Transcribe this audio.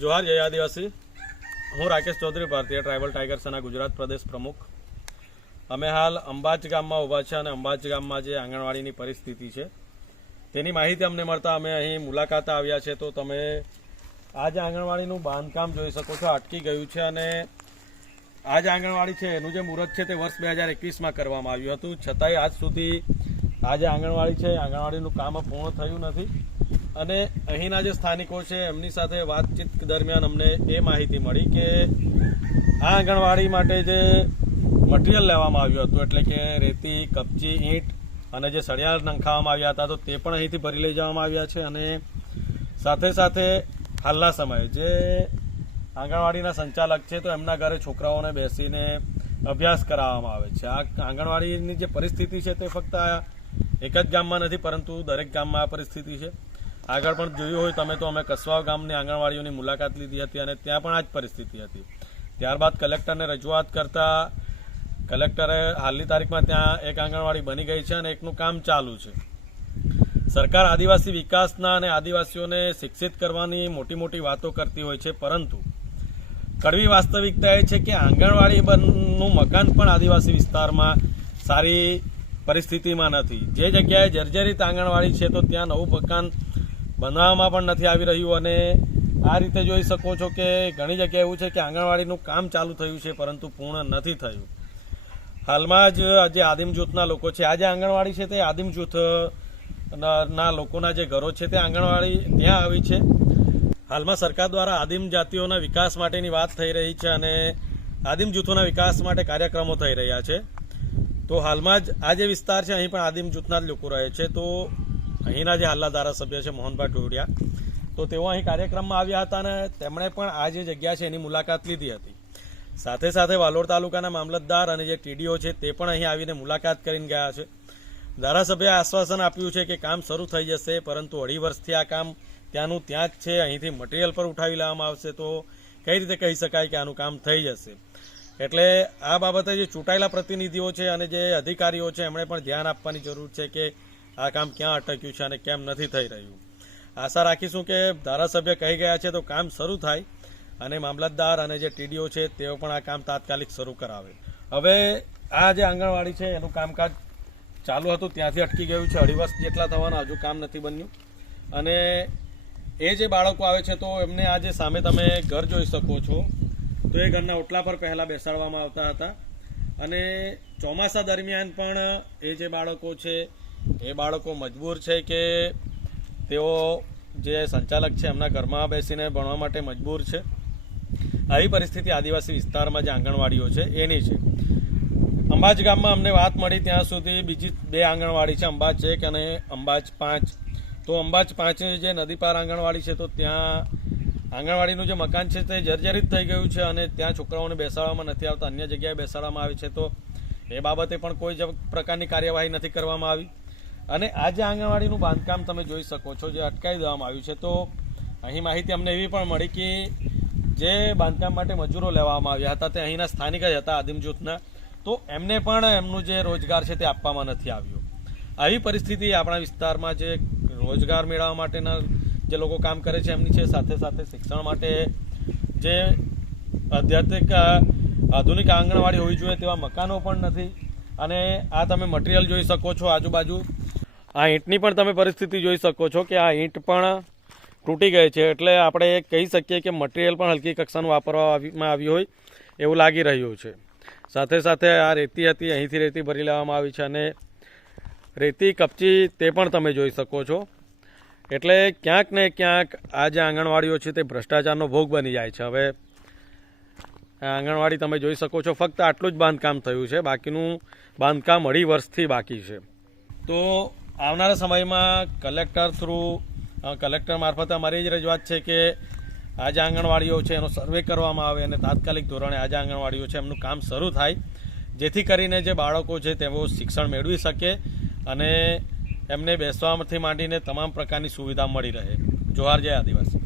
જોહાર જય આદિવાસી. હું રાકેશ ચૌધરી, ભારતીય ટ્રાઇબલ ટાઈગર્સના સેના ગુજરાત પ્રદેશ પ્રમુખ. અમે હાલ અંબાજ ગામમાં ઊભા છે અને અંબાજ ગામમાં જે આંગણવાડીની પરિસ્થિતિ છે, તેની માહિતી અમને મળતા અમે અહીં મુલાકાત આવ્યા છે. તો તમે આ આંગણવાડીનું બાંધકામ જોઈ શકો છો. અટકી ગયું છે અને આ આંગણવાડી છે. એનું જે મુહૂર્ત છે તે વર્ષ બે હજાર એકવીસમાં કરવામાં આવ્યું હતું. છતાંય આજ સુધી આ આંગણવાડી છે આંગણવાડીનું કામ પૂર્ણ થયું નથી. અને અહીંના જે સ્થાનિકો છે, એમની સાથે વાતચીત દરમિયાન અમને એ માહિતી મળી કે આ આંગણવાડી માટે જે મટીરિયલ લેવામાં આવ્યું હતું, એટલે કે રેતી, કપચી, ઈંટ અને જે સળિયા નંખાવવામાં આવ્યા હતા, તો તે પણ અહીંથી ભરી લઈ જવામાં આવ્યા છે અને સાથે સાથે હાલના સમયે જે આંગણવાડીના સંચાલક છે, તો એમના ઘરે છોકરાઓને બેસીને અભ્યાસ કરાવવામાં આવે છે. આ આંગણવાડીની જે પરિસ્થિતિ છે, તે ફક્ત એક જ ગામમાં નથી, પરંતુ દરેક ગામમાં આ પરિસ્થિતિ છે. આગળ પણ જોયું હોય તમે તો અમે કસવાવ ગામની આંગણવાડીઓની મુલાકાત લીધી હતી અને ત્યાં પણ આ જ પરિસ્થિતિ હતી. ત્યારબાદ કલેક્ટરને રજૂઆત કરતા કલેક્ટરે હાલની તારીખમાં ત્યાં એક આંગણવાડી બની ગઈ છે અને એકનું કામ ચાલુ છે. સરકાર આદિવાસી વિકાસના અને આદિવાસીઓને શિક્ષિત કરવાની મોટી મોટી વાતો કરતી હોય છે, પરંતુ કડવી વાસ્તવિકતા એ છે કે આંગણવાડી બનનું મકાન પણ આદિવાસી વિસ્તારમાં સારી પરિસ્થિતિમાં નથી. જે જગ્યાએ જર્જરિત આંગણવાડી છે તો ત્યાં નવું મકાન બનાવવામાં પણ નથી આવી રહ્યું અને આ રીતે જોઈ શકો છો કે ઘણી જગ્યાએ એવું છે કે આંગણવાડીનું કામ ચાલુ થયું છે, પરંતુ પૂર્ણ નથી થયું. હાલમાં જ જે આદિમ જૂથના લોકો છે. આ જે આંગણવાડી છે તે આદિમ જૂથ ના લોકોના જે ઘરો છે તે આંગણવાડી ત્યાં આવી છે. હાલમાં સરકાર દ્વારા આદિમ જાતિઓના વિકાસ માટેની વાત થઈ રહી છે અને આદિમ જૂથોના વિકાસ માટે કાર્યક્રમો થઈ રહ્યા છે. તો હાલમાં જ આ જે વિસ્તાર છે, અહીં પણ આદિમ જૂથના જ લોકો રહે છે. તો અહીંના જે હાલના ધારાસભ્ય છે મોહનભાઈ ટોડિયા તો તેઓ અહીં કાર્યક્રમમાં આવ્યા હતા અને તેમણે પણ આ જે જગ્યા છે એની મુલાકાત લીધી હતી. સાથે સાથે વાલોડ તાલુકાના મામલતદાર અને જે ટીડીઓ છે તે પણ અહીં આવીને મુલાકાત કરીને ગયા છે. ધારાસભ્યએ આશ્વાસન આપ્યું છે કે કામ શરૂ થઈ જશે, પરંતુ અઢી વર્ષથી આ કામ ત્યાંનું ત્યાં જ છે, અહીંથી મટીરિયલ પર ઉઠાવી લેવામાં આવશે, તો કઈ રીતે કહી શકાય કે આનું કામ થઈ જશે? એટલે આ બાબતે જે ચૂંટાયેલા પ્રતિનિધિઓ છે અને જે અધિકારીઓ છે, એમણે પણ ધ્યાન આપવાની જરૂર છે કે આ કામ ક્યાં અટક્યું છે અને કેમ નથી થઈ રહ્યું? આશા રાખીશું કે ધારાસભ્ય કહી ગયા છે તો કામ શરૂ થાય અને મામલતદાર અને જે ટીડીઓ છે તેઓ પણ આ કામ તાત્કાલિક શરૂ કરાવે. હવે આ જે આંગણવાડી છે એનું કામકાજ ચાલુ હતું, ત્યાંથી અટકી ગયું છે. અઢી વર્ષ જેટલા થવાના, હજુ કામ નથી બન્યું. અને એ જે બાળકો આવે છે તો એમને આ જે સામે તમે ઘર જોઈ શકો છો. તો એ ઘરના ઓટલા પર પહેલાં બેસાડવામાં આવતા હતા. અને ચોમાસા દરમિયાન પણ એ જે બાળકો છે એ બાળકો મજબૂર છે કે તેઓ જે સંચાલક છે એમના ઘરમાં બેસીને ભણવા માટે મજબૂર છે. આવી પરિસ્થિતિ આદિવાસી વિસ્તારમાં જે આંગણવાડીઓ છે, એની છે. અંબાજ ગામમાં અમને વાત મળી ત્યાં સુધી બીજી બે આંગણવાડી છે, અંબાજ એક અને અંબાજ પાંચ. તો અંબાજ પાંચ જે નદી પાર આંગણવાડી છે, તો ત્યાં આંગણવાડીનું જે મકાન છે, તે જર્જરિત થઈ ગયું છે અને ત્યાં છોકરાઓને બેસાડવામાં નથી આવતા, અન્ય જગ્યાએ બેસાડવામાં આવે છે. તો એ બાબતે પણ કોઈ જ પ્રકારની કાર્યવાહી નથી કરવામાં આવી. અને આ જે આંગણવાડીનું બાંધકામ તમે જોઈ શકો છો, જે અટકાવી દેવામાં આવ્યું છે. તો અહીં માહિતી અમને એવી પણ મળી કે જે બાંધકામ માટે મજૂરો લેવામાં આવ્યા હતા, તે અહીંના સ્થાનિક જ હતા, આદિમ જૂથના. તો એમને પણ એમનું જે રોજગાર છે તે આપવામાં નથી આવ્યો. આવી પરિસ્થિતિ આપણા વિસ્તારમાં જે રોજગાર મેળવવા માટેના જે લોકો કામ કરે છે, એમની છે સાથે સાથે શિક્ષણ માટે જે આધ્યાત્મિક આધુનિક આંગણવાડી હોવી જોઈએ તેવા મકાનો પણ નથી. અને આ તમે મટીરિયલ જોઈ શકો છો આજુબાજુ. આ ઈંટની પણ તમે પરિસ્થિતિ જોઈ શકો છો કે આ ઈંટ પણ તૂટી ગઈ છે. એટલે આપણે કહી શકીએ કે મટીરિયલ પણ હલકી કક્ષાનું વાપરવામાં આવ્યું હોય એવું લાગી રહ્યું છે. સાથે સાથે આ રેતી હતી, અહીંથી રેતી ભરી લેવામાં આવી છે અને રેતી કપચી તે પણ તમે જોઈ શકો છો. એટલે ક્યાંક ને ક્યાંક આ જે આંગણવાડીઓ છે તે ભ્રષ્ટાચારનો ભોગ બની જાય છે. હવે આંગણવાડી તમે જોઈ શકો છો, ફક્ત આટલું જ બાંધકામ થયું છે. બાકીનું બાંધકામ અઢી વર્ષથી બાકી છે. તો આવનારા સમયમાં કલેક્ટર થ્રુ કલેક્ટર મારફતે અમારી જ રજૂઆત છે કે આ જે આંગણવાડીઓ છે, એનો સર્વે કરવામાં આવે અને તાત્કાલિક ધોરણે આ જે આંગણવાડીઓ છે, એમનું કામ શરૂ થાય. જેથી કરીને જે બાળકો છે, તેઓ શિક્ષણ મેળવી શકે અને એમને બેસવાથી માંડીને તમામ પ્રકારની સુવિધા મળી રહે. જોહાર જય આદિવાસી.